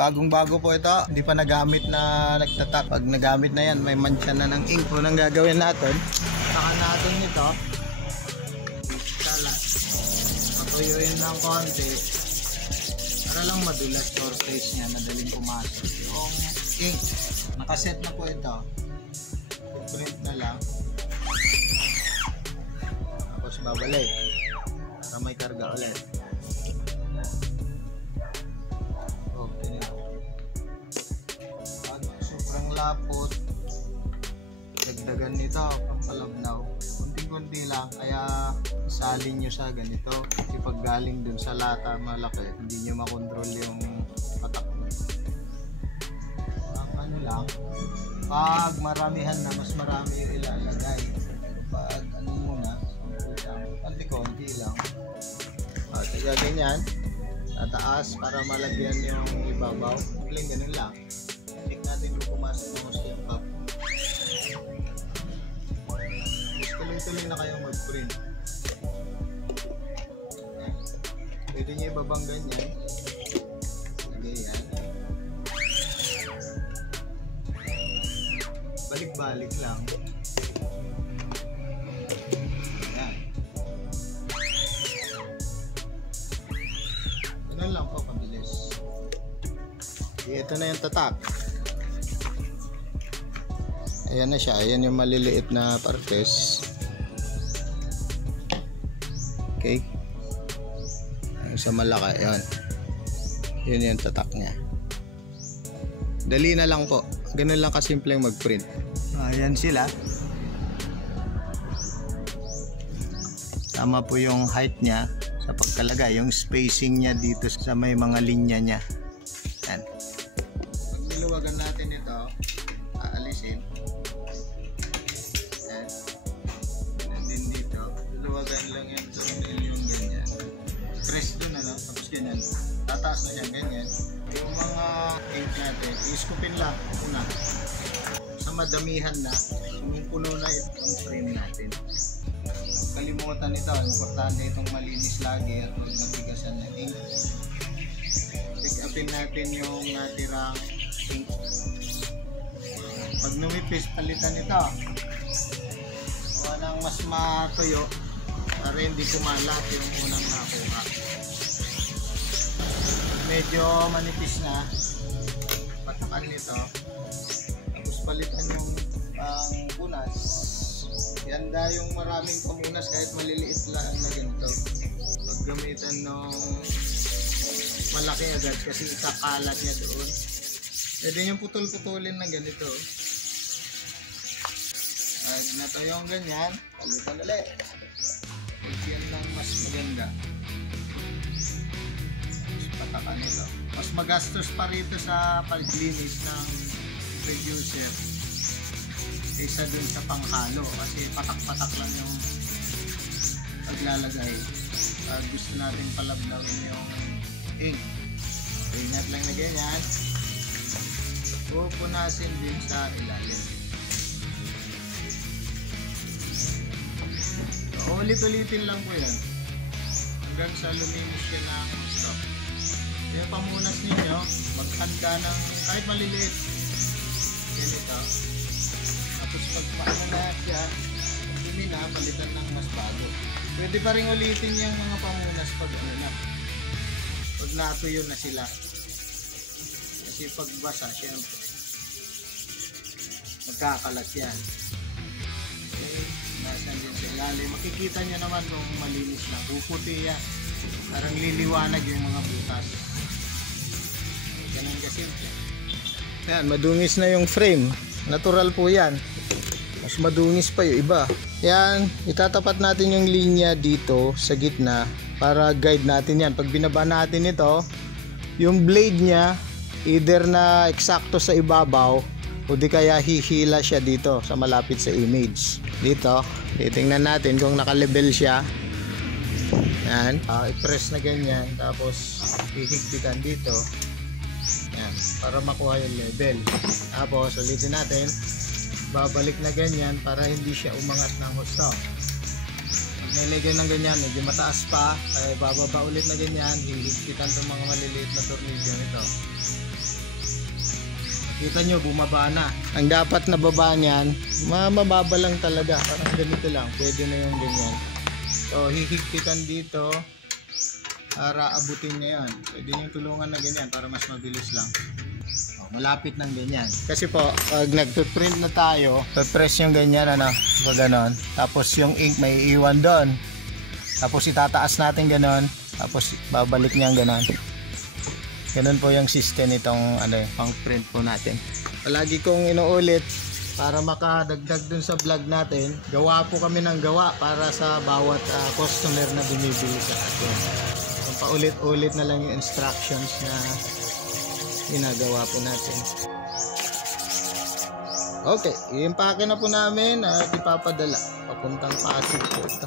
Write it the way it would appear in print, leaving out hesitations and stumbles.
Bagong-bago po ito. Hindi pa nagamit na nagtatak. Pag nagamit na yan, may mancha na ng ink. Unang gagawin natin, takan natin ito. Salat. Patuyuin ng konti. Para lang madulas surface niya, madaling pumasok. Yung ink, nakaset na po ito. Print na lang. Tapos babalik. Para may karga ulit. Lapot, dagdagan nito pampalabnaw, kunti-kunti lang, kaya salin nyo sa ganito kasi pag galing dun sa lata malaki hindi nyo makontrol yung patak mo. Ang ano lang, pag maramihan na, mas marami yung ilalagay. Pag ano muna, konti-konti lang at ganyan, tataas para malagyan yung ibabaw, ganun lang. Check natin kung pumasok na gusto yung cup. Tuloy-tuloy na kayong mag-print. Pwede nyo ibabang ganyan. Lagay yan. Balik-balik lang. Ayan. Ganun lang po kabilis. Ito na yung tatak. Ayan na siya, ayan yung maliliit na partes. Okay. Yung sa malaki, ayan. Yun yung tatak niya. Dali na lang po. Ganun lang kasimpleng mag-print. Ayan sila. Tama po yung height niya sa pagkalagay. Yung spacing niya dito sa may mga linya niya. Ayan. Pag niluwagan natin ito, aalisin. Luwagan lang yan, thumbnail yung ganyan. Press dun ano, tapos ganyan. Tataas na yan, ganyan. Yung mga ink natin, iskupin lang una. Sa madamihan na, puno na itong frame natin. Kalimutan ito, importante itong malinis lagi at huwag nabigasan ng ink. Pick upin natin yung natirang ink. Pag numipis, palitan ito. Huwag nang mas matuyo para hindi kumalat yung unang nakuha. Medyo manipis na, patakan nito, tapos palitan yung pangpunas. Ganda yung maraming pamunas kahit maliliit lang na ganito. Pag gamitan ng malaki agad kasi ikakalat niya doon. Pwede yung putol-putulin na ganito. Pag natayo ang ganyan, palitan ulit. Yan lang mas maganda. Mas patakan nito. Mas magastos pa rito sa paglinis ng reducer kaysa dun sa panghalo kasi patak-patak lang yung paglalagay. Gusto natin palabnawin yung ink. Ingat lang na ganyan. Pupunasin din sa ilalim. Ulit-ulitin lang po yan hanggang sa luminis siya ng stop. Yung pamunas ninyo, maghanda ng kahit maliliit ganito. Tapos pag paano na siya, dumi na, palitan ng mas bago. Pwede pa rin ulitin yung mga pamunas pag ano na, pag natuyo na sila. Kasi pag basa, syempre magkakalat yan. Nasan din sa ilalim. Makikita nyo naman kung malinis na. Puputi yan. Parang liliwanag yung mga butas. Ganun kasimple. Ayan, madungis na yung frame. Natural po yan. Mas madungis pa yung iba. Yan, itatapat natin yung linya dito sa gitna para guide natin yan. Pag binaba natin ito, yung blade nya either na eksakto sa ibabaw o di kaya hihila siya dito sa malapit sa image. Dito, titingnan natin kung naka-level siya. Yan, i-press na ganyan, tapos hihigpitan dito. Yan, para makuha yung level. Tapos ulitin natin, babalik na ganyan para hindi siya umangat ng husto. Pag nilagay ng ganyan, medyo mataas pa, kaya bababa ulit na ganyan, hihigpitan itong mga maliliit na tornilyo nito. Kita nyo, bumaba na. Ang dapat na baba niyan, mababa lang talaga. Parang ganito lang. Pwede na yung ganyan. So, hihigpitan dito para abutin niya yan. Pwede nyo tulungan na ganyan para mas mabilis lang. Malapit ng ganyan. Kasi po, pag nagpe-print na tayo, pe-press yung ganyan, ano, so ganon. Tapos yung ink may iwan doon. Tapos itataas natin ganon. Tapos babalik niya ganon. Ganun po yung system nitong ano, pang print po natin. Palagi kong inuulit para makadagdag dun sa vlog natin. Gawa po kami ng gawa para sa bawat customer na bumibili sa atin. So, paulit-ulit na lang yung instructions na ginagawa po natin. Okay, i-impake na po namin at ipapadala papuntang Pasig po ito.